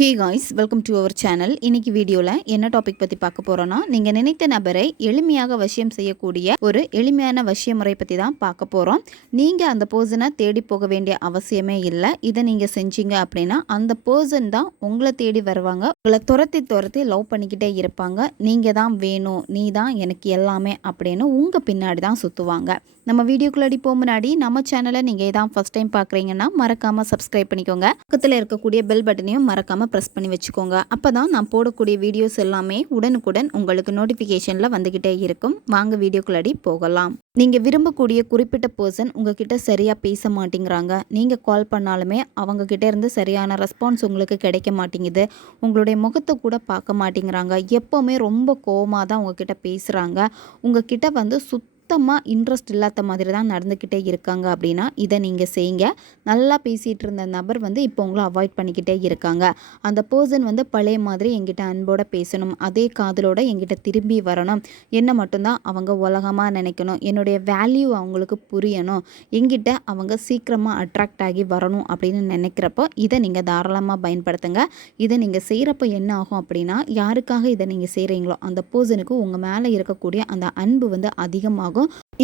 Hey guys, welcome to our channel. இன்னைக்கு வீடியோவில் என்ன டாபிக் பற்றி பார்க்க போகிறோன்னா, நீங்கள் நினைத்த நபரை எளிமையாக வசியம் செய்யக்கூடிய ஒரு எளிமையான வசிய முறை பற்றி தான் பார்க்க போகிறோம். நீங்கள் அந்த பர்சனை தேடி போக வேண்டிய அவசியமே இல்லை. இதை நீங்கள் செஞ்சீங்க அப்படின்னா அந்த பர்சன் தான் உங்களை தேடி வருவாங்க. உங்களை துரத்தி லவ் பண்ணிக்கிட்டே இருப்பாங்க. நீங்கள் தான் வேணும், நீ தான் எனக்கு எல்லாமே அப்படின்னு உங்கள் பின்னாடி தான் சுற்றுவாங்க. நம்ம வீடியோக்குள்ளடி போக முன்னாடி நம்ம சேனலை நீங்கள் இதான் ஃபஸ்ட் டைம் பார்க்குறீங்கன்னா மறக்காமல் சப்ஸ்கிரைப் பண்ணிக்கோங்க. பக்கத்தில் இருக்கக்கூடிய பெல் பட்டனையும் மறக்காமல் ப்ரெஸ் பண்ணி வச்சுக்கோங்க. அப்போ தான் நான் போடக்கூடிய வீடியோஸ் எல்லாமே உடனுக்குடன் உங்களுக்கு நோட்டிஃபிகேஷனில் வந்துக்கிட்டே இருக்கும். வாங்க வீடியோக்குள்ளடி போகலாம். நீங்கள் விரும்பக்கூடிய குறிப்பிட்ட பர்சன் உங்ககிட்ட சரியாக பேச மாட்டேங்கிறாங்க. நீங்கள் கால் பண்ணாலுமே அவங்கக்கிட்ட இருந்து சரியான ரெஸ்பான்ஸ் உங்களுக்கு கிடைக்க மாட்டேங்குது. உங்களுடைய முகத்தை கூட பார்க்க மாட்டேங்கிறாங்க. எப்போவுமே ரொம்ப கோவமாக தான் உங்ககிட்ட பேசுகிறாங்க. உங்ககிட்ட வந்து சுத்தமாக இன்ட்ரெஸ்ட் இல்லாத மாதிரி தான் நடந்துக்கிட்டே இருக்காங்க அப்படின்னா இதை நீங்கள் செய்யுங்க. நல்லா பேசிகிட்டு இருந்த நபர் வந்து இப்போ உங்களை அவாய்ட் பண்ணிக்கிட்டே இருக்காங்க. அந்த பர்சன் வந்து பழைய மாதிரி எங்கிட்ட அன்போடு பேசணும், அதே காதலோடு எங்கிட்ட திரும்பி வரணும், என்னை மட்டும்தான் அவங்க உலகமாக நினைக்கணும், என்னுடைய வேல்யூ அவங்களுக்கு புரியணும், எங்கிட்ட அவங்க சீக்கிரமாக அட்ராக்ட் ஆகி வரணும் அப்படின்னு நினைக்கிறப்போ இதை நீங்கள் தாராளமாக பயன்படுத்துங்க. இதை நீங்கள் செய்கிறப்போ என்ன ஆகும் அப்படின்னா, யாருக்காக இதை நீங்கள் செய்கிறீங்களோ அந்த பர்சனுக்கு உங்கள் மேலே இருக்கக்கூடிய அந்த அன்பு வந்து அதிகமாகும்.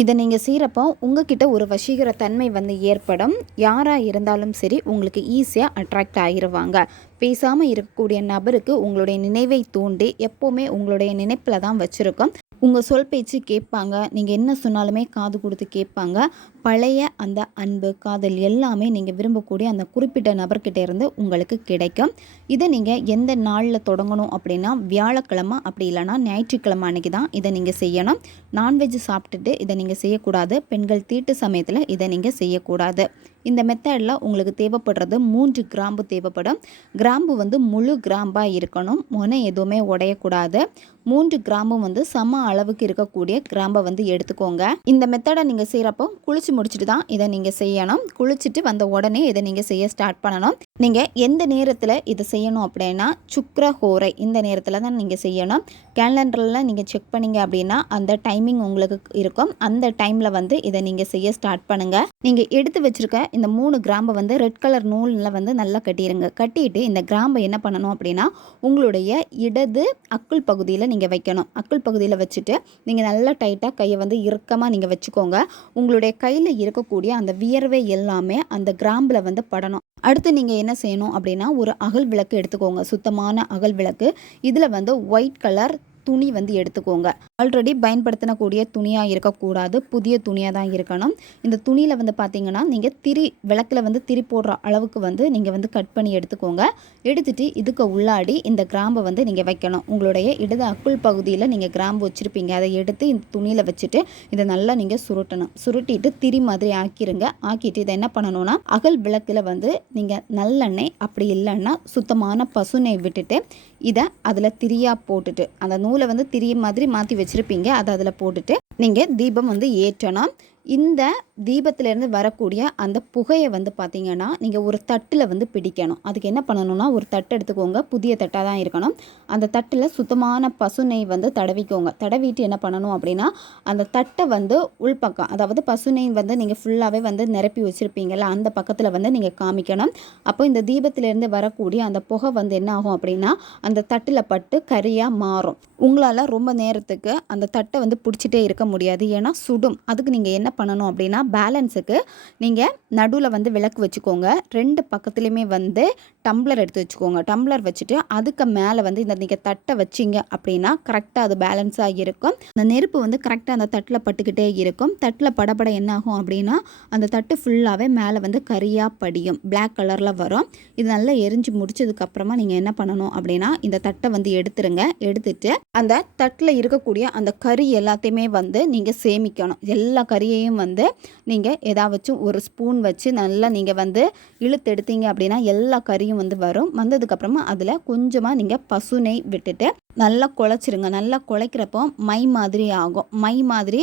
இதை நீங்கள் செய்கிறப்போ உங்ககிட்ட ஒரு வசீகர தன்மை வந்து ஏற்படும். யாராக இருந்தாலும் சரி உங்களுக்கு ஈஸியாக அட்ராக்ட் ஆகிருவாங்க. பேசாமல் இருக்கக்கூடிய நபருக்கு உங்களுடைய நினைவை தூண்டி எப்போவுமே உங்களுடைய நினைப்பில் தான் வச்சுருக்கோம். உங்கள் சொல் பேச்சு கேட்பாங்க. நீங்கள் என்ன சொன்னாலுமே காது கொடுத்து கேட்பாங்க. பழைய அந்த அன்பு காதல் எல்லாமே நீங்கள் விரும்பக்கூடிய அந்த குறிப்பிட்ட நபர்கிட்ட இருந்து உங்களுக்கு கிடைக்கும். இதை நீங்கள் எந்த நாளில் தொடங்கணும் அப்படின்னா, வியாழக்கிழமை அப்படி இல்லைனா ஞாயிற்றுக்கிழமை அன்றைக்கி தான் இதை நீங்கள் செய்யணும். நான்வெஜ் சாப்பிட்டுட்டு இதை நீங்கள் செய்யக்கூடாது. பெண்கள் தீட்டு சமயத்தில் இதை நீங்கள் செய்யக்கூடாது. இந்த மெத்தடில் உங்களுக்கு தேவைப்படுறது 3 கிராம்பு தேவைப்படும். கிராம்பு வந்து முழு கிராம்பாக இருக்கணும். முனை எதுவுமே உடையக்கூடாது. 3 கிராம்பும் வந்து சம அளவுக்கு இருக்கக்கூடிய கிராம்பை வந்து எடுத்துக்கோங்க. இந்த மெத்தடை நீங்கள் செய்கிறப்போ குளிச்சு முடிச்சுட்டு தான் இதை நீங்கள் செய்யணும். குளிச்சுட்டு வந்த உடனே இதை நீங்கள் செய்ய ஸ்டார்ட் பண்ணணும். நீங்கள் எந்த நேரத்தில் இதை செய்யணும் அப்படின்னா, சுக்கிர ஹோரை இந்த நேரத்தில் தான் நீங்கள் செய்யணும். கேலண்டரில் நீங்கள் செக் பண்ணிங்க அப்படின்னா அந்த டைமிங் உங்களுக்கு இருக்கும். அந்த டைமில் வந்து இதை நீங்கள் செய்ய ஸ்டார்ட் பண்ணுங்கள். நீங்கள் எடுத்து வச்சுருக்க இந்த 3 கிராம்பை வந்து ரெட் கலர் நூலில் வந்து நல்லா கட்டிடுங்க. கட்டிட்டு இந்த கிராம்பை என்ன பண்ணணும் அப்படின்னா, உங்களுடைய இடது அக்குள் பகுதியில் நீங்கள் வைக்கணும். அக்குள் பகுதியில் வச்சுட்டு நீங்கள் நல்லா டைட்டாக கையை வந்து இறுக்கமாக நீங்கள் வச்சுக்கோங்க. உங்களுடைய கையில் இருக்கக்கூடிய அந்த வியர்வை எல்லாமே அந்த கிராம்பில் வந்து படணும். அடுத்து நீங்கள் என்ன செய்யணும் அப்படின்னா, ஒரு அகல் விளக்கு எடுத்துக்கோங்க. சுத்தமான அகல் விளக்கு. இதில் வந்து ஒயிட் கலர் துணி வந்து எடுத்துக்கோங்க. ஆல்ரெடி பயன்படுத்தக்கூடிய துணியாக இருக்கக்கூடாது, புதிய துணியாக தான் இருக்கணும். இந்த துணியில் வந்து பார்த்தீங்கன்னா நீங்கள் விளக்கில் வந்து திரி போடுற அளவுக்கு வந்து நீங்கள் வந்து கட் பண்ணி எடுத்துக்கோங்க. எடுத்துகிட்டு இதுக்கு உள்ளாடி இந்த கிராம்பை வந்து நீங்கள் வைக்கணும். உங்களுடைய இடது அக்குள் பகுதியில் நீங்கள் கிராம்பு வச்சுருப்பீங்க. அதை எடுத்து இந்த துணியில் வச்சுட்டு இதை நல்லா நீங்கள் சுருட்டணும். சுருட்டிட்டு திரி மாதிரி ஆக்கிடுங்க. ஆக்கிட்டு இதை என்ன பண்ணணும்னா, அகல் விளக்கில் வந்து நீங்கள் நல்லெண்ணெய் அப்படி இல்லைன்னா சுத்தமான பசுனை விட்டுட்டு இதை அதில் திரியாக போட்டுட்டு, அந்த நூலை வந்து திரிய மாதிரி மாற்றி வச்சுருப்பீங்க, அதை அதில் போட்டுட்டு நீங்கள் தீபம் வந்து ஏற்றணும். இந்த தீபத்திலேருந்து வரக்கூடிய அந்த புகையை வந்து பார்த்திங்கன்னா நீங்கள் ஒரு தட்டில் வந்து பிடிக்கணும். அதுக்கு என்ன பண்ணணும்னா, ஒரு தட்டு எடுத்துக்கோங்க. புதிய தட்டாக தான் இருக்கணும். அந்த தட்டில் சுத்தமான பசுநெய் வந்து தடவிக்கோங்க. தடவிட்டு என்ன பண்ணணும் அப்படின்னா, அந்த தட்டை வந்து உள்பக்கம், அதாவது பசுநெய் வந்து நீங்கள் ஃபுல்லாகவே வந்து நிரப்பி வச்சுருப்பீங்கள்ல அந்த பக்கத்தில் வந்து நீங்கள் காமிக்கணும். அப்போ இந்த தீபத்திலேருந்து வரக்கூடிய அந்த புகை வந்து என்ன ஆகும் அப்படின்னா, அந்த தட்டில் பட்டு கரியாக மாறும். உங்களால் ரொம்ப நேரத்துக்கு அந்த தட்டை வந்து பிடிச்சிட்டே இருக்க முடியாது, ஏன்னா சுடும். அதுக்கு நீங்கள் என்ன பண்ணணும் அப்படின்னா, பேலன்ஸுக்கு நீங்கள் நடுவில் வந்து விளக்கு வச்சுக்கோங்க. 2 பக்கத்துலேயுமே வந்து டம்ளர் எடுத்து வச்சுக்கோங்க. டம்ளர் வச்சுட்டு அதுக்கு மேலே வந்து இந்த நீங்கள் தட்டை வச்சிங்க அப்படின்னா கரெக்டாக அது பேலன்ஸாக இருக்கும். அந்த நெருப்பு வந்து கரெக்டாக அந்த தட்டில் பட்டுக்கிட்டே இருக்கும். தட்டில் படப்பட என்ன ஆகும் அப்படின்னா, அந்த தட்டு ஃபுல்லாகவே மேலே வந்து கரியாக படியும், பிளாக் கலரில் வரும். இது நல்லா எரிஞ்சு முடிச்சதுக்கப்புறமா நீங்கள் என்ன பண்ணணும் அப்படின்னா, இந்த தட்டை வந்து எடுத்துருங்க. எடுத்துட்டு அந்த தட்டில் இருக்கக்கூடிய அந்த கறி எல்லாத்தையுமே வந்து நீங்கள் சேமிக்கணும். எல்லா கறியையும் வந்து நீங்கள் ஏதாச்சும் ஒரு ஸ்பூன் வச்சு நல்லா நீங்கள் வந்து இழுத்து எடுத்தீங்க அப்படின்னா எல்லா கறியும் வந்து வரும். வந்ததுக்கப்புறமா அதில் கொஞ்சமாக நீங்கள் பசுநெய் விட்டுட்டு நல்லா குழைச்சிருங்க. நல்லா குழைக்கிறப்போ மை மாதிரி ஆகும். மை மாதிரி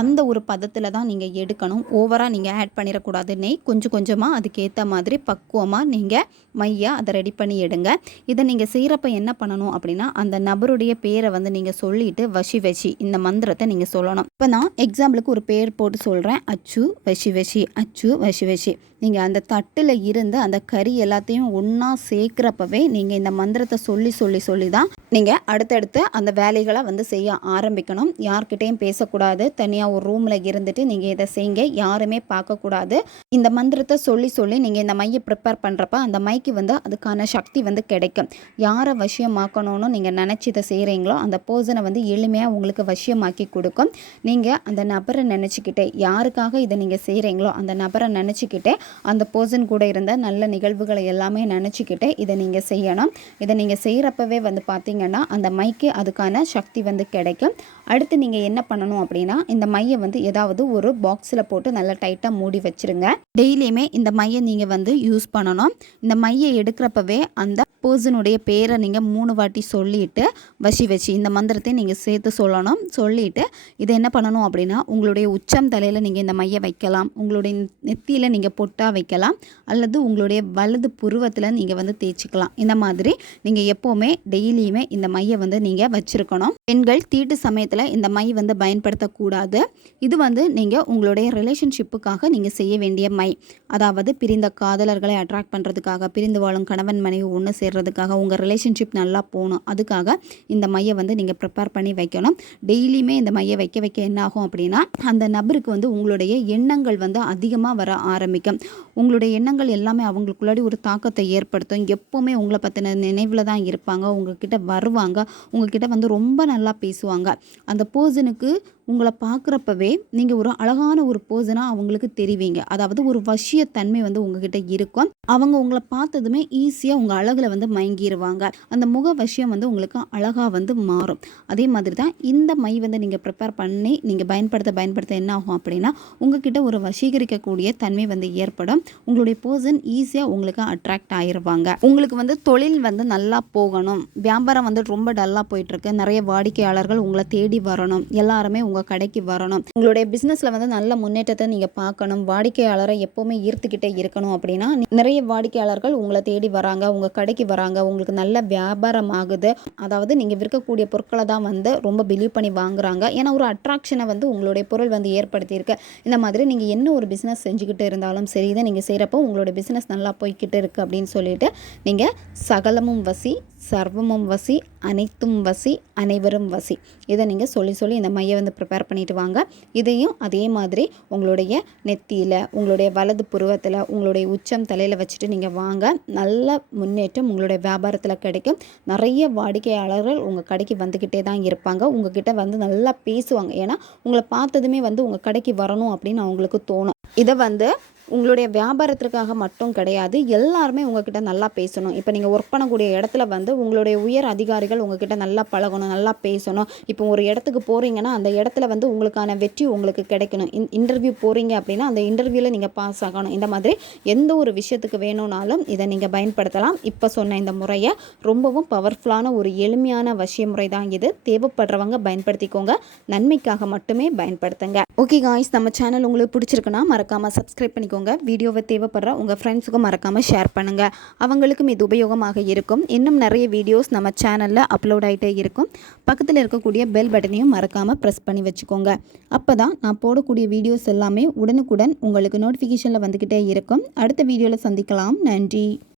அந்த ஒரு பதத்தில் தான் நீங்கள் எடுக்கணும். ஓவராக நீங்கள் ஆட் பண்ணிடக்கூடாது. நெய் கொஞ்சம் கொஞ்சமாக அதுக்கேற்ற மாதிரி பக்குவமாக நீங்கள் மையாக அதை ரெடி பண்ணி எடுங்க. இதை நீங்கள் செய்கிறப்ப என்ன பண்ணணும் அப்படின்னா, அந்த நபருடைய பேரை வந்து நீங்கள் சொல்லிவிட்டு வசி இந்த மந்திரத்தை நீங்கள் சொல்லணும். இப்போ நான் எக்ஸாம்பிளுக்கு ஒரு பேர் போட்டு சொல்கிறேன். அச்சு வசி, அச்சு வசி. நீங்கள் அந்த தட்டில் இருந்து அந்த கறி எல்லாத்தையும் ஒன்றா சேர்க்குறப்பவே நீங்கள் இந்த மந்திரத்தை சொல்லி தான் நீங்கள் அடுத்தடுத்து அந்த வேலைகளை வந்து செய்ய ஆரம்பிக்கணும். யார்கிட்டையும் பேசக்கூடாது. தனியாக ஒரு ரூமில் இருந்துட்டு நீங்கள் இதை செய்யுங்க. யாருமே பார்க்கக்கூடாது. இந்த மந்திரத்தை சொல்லி நீங்கள் இந்த மையை ப்ரிப்பேர் பண்ணுறப்ப அந்த மைக்கு வந்து அதுக்கான சக்தி வந்து கிடைக்கும். யாரை வசியமாக்கணும்னு நீங்கள் நினச்சி இதை செய்கிறீங்களோ அந்த பர்சனை வந்து எளிமையாக உங்களுக்கு வசியமாக்கி கொடுக்கும். நீங்கள் அந்த நபரை நினச்சிக்கிட்டே, யாருக்காக இதை நீங்கள் செய்கிறீங்களோ அந்த நபரை நினச்சிக்கிட்டே, அந்த பர்சன் கூட இருந்த நல்ல நிகழ்வுகளை எல்லாமே நினச்சிக்கிட்டே இதை நீங்கள் செய்யணும். இதை நீங்கள் செய்கிறப்பவே வந்து பார்த்தீங்கன்னா அந்த மைக்கு அதுக்கான சக்தி வந்து கிடைக்கும். அடுத்து நீங்கள் என்ன பண்ணணும் அப்படின்னா, இந்த மையை வந்து ஏதாவது ஒரு பாக்ஸில் போட்டு நல்லா டைட்டாக மூடி வச்சுருங்க. டெய்லியுமே இந்த மையை நீங்கள் வந்து யூஸ் பண்ணணும். இந்த மையை எடுக்கிறப்பவே அந்த பர்சனுடைய பேரை நீங்கள் 3 வாட்டி சொல்லிவிட்டு வச்சு இந்த மந்திரத்தை நீங்கள் சேர்த்து சொல்லணும். சொல்லிவிட்டு இதை என்ன பண்ணணும் அப்படின்னா, உங்களுடைய உச்சம் தலையில் நீங்கள் இந்த மையை வைக்கலாம். உங்களுடைய நெத்தியில் நீங்கள் பொட்டா வைக்கலாம். அல்லது உங்களுடைய வலது புருவத்தில் நீங்கள் வந்து தேய்ச்சிக்கலாம். இந்த மாதிரி நீங்கள் எப்போவுமே டெய்லியுமே இந்த மையை வந்து நீங்கள் வச்சுருக்கணும். பெண்கள் தீட்டு சமயத்தில் இந்த மை வந்து பயன்படுத்தக்கூடாது. இது வந்து நீங்கள் உங்களுடைய ரிலேஷன்ஷிப்புக்காக நீங்கள் செய்ய வேண்டிய மை. அதாவது பிரிந்த காதலர்களை அட்ராக்ட் பண்ணுறதுக்காக, பிரிந்து வாழும் கணவன் மனைவி ஒன்று சேர்றதுக்காக, உங்கள் ரிலேஷன்ஷிப் நல்லா போகணும், அதுக்காக இந்த மையை வந்து நீங்கள் ப்ரிப்பேர் பண்ணி வைக்கணும். டெய்லியுமே இந்த மையை வைக்க என்ன ஆகும் அப்படின்னா, அந்த நபருக்கு வந்து உங்களுடைய எண்ணங்கள் வந்து அதிகமாக வர ஆரம்பிக்கும். உங்களுடைய எண்ணங்கள் எல்லாமே அவங்களுக்குள்ளாடி ஒரு தாக்கத்தை ஏற்படுத்தும். எப்போவுமே உங்களை பற்றின நினைவில் தான் இருப்பாங்க. உங்ககிட்ட வருவாங்க. உங்ககிட்ட வந்து ரொம்ப நல்லா பேசுவாங்க. அந்த பர்சனுக்கு உங்களை பார்க்குறப்பவே நீங்கள் ஒரு அழகான ஒரு பர்சனாக அவங்களுக்கு தெரிவிங்க. அதாவது ஒரு வசியத்தன்மை வந்து உங்ககிட்ட இருக்கும். அவங்க உங்களை பார்த்ததுமே ஈஸியாக உங்கள் அழகில் வந்து மயங்கிடுவாங்க. அந்த முக வசியம் வந்து உங்களுக்கு அழகாக வந்து மாறும். அதே மாதிரி தான் இந்த மை வந்து நீங்கள் ப்ரிப்பேர் பண்ணி நீங்கள் பயன்படுத்த என்ன ஆகும் அப்படின்னா, உங்ககிட்ட ஒரு வசீகரிக்கக்கூடிய தன்மை வந்து ஏற்படும். உங்களுடைய பர்சன் ஈஸியாக உங்களுக்கு அட்ராக்ட் ஆகிடுவாங்க. உங்களுக்கு வந்து தொழில் வந்து நல்லா போகணும், வியாபாரம் வந்து ரொம்ப டல்லாக போயிட்டுருக்கு, நிறைய வாடிக்கையாளர்கள் உங்களை தேடி வரணும், எல்லாருமே உங்கள் கடைக்கு வரணும், உங்களுடைய பிஸ்னஸில் வந்து நல்ல முன்னேற்றத்தை நீங்கள் பார்க்கணும், வாடிக்கையாளரை எப்போவுமே ஈர்த்துக்கிட்டே இருக்கணும் அப்படின்னா, நிறைய வாடிக்கையாளர்கள் உங்களை தேடி வராங்க, உங்கள் கடைக்கு வராங்க, உங்களுக்கு நல்ல வியாபாரம் ஆகுது. அதாவது நீங்கள் விற்கக்கூடிய பொருட்களை தான் வந்து ரொம்ப பிலீவ் பண்ணி வாங்குறாங்க. ஏன்னா ஒரு அட்ராக்ஷனை வந்து உங்களுடைய பொருள் வந்து ஏற்படுத்தியிருக்கு. இந்த மாதிரி நீங்கள் என்ன ஒரு பிஸ்னஸ் செஞ்சுக்கிட்டு இருந்தாலும் சரி, இதை நீங்கள் செய்கிறப்போ உங்களுடைய பிஸ்னஸ் நல்லா போய்கிட்டு இருக்குது அப்படின்னு சொல்லிட்டு நீங்கள் சகலமும் வசி, சர்வமும் வசி, அனைத்தும் வசி, அனைவரும் வசி, இதை நீங்கள் சொல்லி இந்த மையை வந்து ப்ரிப்பேர் பண்ணிட்டு வாங்க. இதையும் அதே மாதிரி உங்களுடைய நெத்தியில், உங்களுடைய வலது புருவத்தில், உங்களுடைய உச்சம் தலையில் வச்சுட்டு நீங்கள் வாங்க. நல்ல முன்னேற்றம் உங்களுடைய வியாபாரத்தில் கிடைக்கும். நிறைய வாடிக்கையாளர்கள் உங்கள் கடைக்கு வந்துக்கிட்டே தான் இருப்பாங்க. உங்ககிட்ட வந்து நல்லா பேசுவாங்க. ஏன்னா உங்களை பார்த்ததுமே வந்து உங்கள் கடைக்கு வரணும் அப்படின்னு அவங்களுக்கு தோணும். இதை வந்து உங்களுடைய வியாபாரத்திற்காக மட்டும் கிடையாது, எல்லாருமே உங்ககிட்ட நல்லா பேசணும். இப்போ நீங்கள் ஒர்க் பண்ணக்கூடிய இடத்துல வந்து உங்களுடைய உயர் அதிகாரிகள் உங்ககிட்ட நல்லா பழகணும், நல்லா பேசணும். இப்போ ஒரு இடத்துக்கு போகிறீங்கன்னா அந்த இடத்துல வந்து உங்களுக்கான வெற்றி உங்களுக்கு கிடைக்கணும். இன்டர்வியூ போகிறீங்க அப்படின்னா அந்த இன்டர்வியூவில் நீங்கள் பாஸ் ஆகணும். இந்த மாதிரி எந்த ஒரு விஷயத்துக்கு வேணும்னாலும் இதை நீங்கள் பயன்படுத்தலாம். இப்போ சொன்ன இந்த முறையை ரொம்பவும் பவர்ஃபுல்லான ஒரு எளிமையான வசிய முறை தான் இது. தேவைப்படுறவங்க பயன்படுத்திக்கோங்க. நன்மைக்காக மட்டுமே பயன்படுத்துங்க. ஓகே காய்ஸ், நம்ம சேனல் உங்களுக்கு பிடிச்சிருக்குன்னா மறக்காமல் சப்ஸ்கிரைப் பண்ணிக்கோங்க. வீடியோவை தேவைப்படுற உங்கள் ஃப்ரெண்ட்ஸுக்கும் மறக்காமல் ஷேர் பண்ணுங்கள். அவங்களுக்கும் இது உபயோகமாக இருக்கும். இன்னும் நிறைய வீடியோஸ் நம்ம சேனலில் அப்லோட் ஆகிட்டே இருக்கும். பக்கத்தில் இருக்கக்கூடிய பெல் பட்டனையும் மறக்காமல் ப்ரெஸ் பண்ணி வச்சுக்கோங்க. அப்போ தான் நான் போடக்கூடிய வீடியோஸ் எல்லாமே உடனுக்குடன் உங்களுக்கு நோட்டிஃபிகேஷனில் வந்துக்கிட்டே இருக்கும். அடுத்த வீடியோவில் சந்திக்கலாம். நன்றி.